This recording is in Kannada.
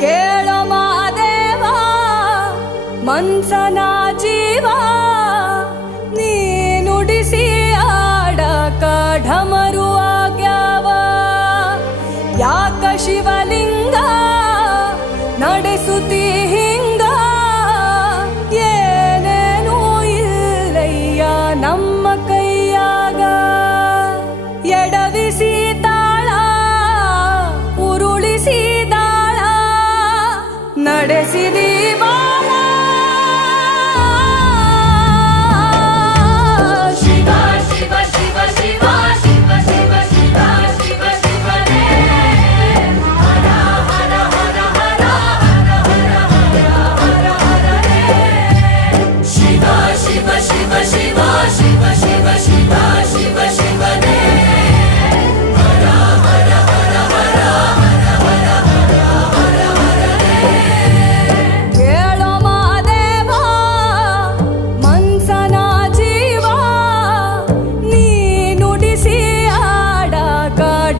ಕೇಳೋ ಮಾದೇವ ಮನ್ಸನ ಜೀವ ನೀ ನುಡಿಸಿ ಆಡಕ ಢಮರು ಆಗ್ಯಾವ ಯಾಕ ಶಿವಲಿಂಗ ನಡೆಸುತ್ತಿ ಹಿಂಗ ಏನೇನೂ ಇಲ್ಲಯ್ಯ ನಮ್ಮ ಕೈಯಾಗ ಎಡವಿಸಿ ತಾಳ ಉರುಳಿಸಿ ದಾಳ ನಡೆಸಿದಿ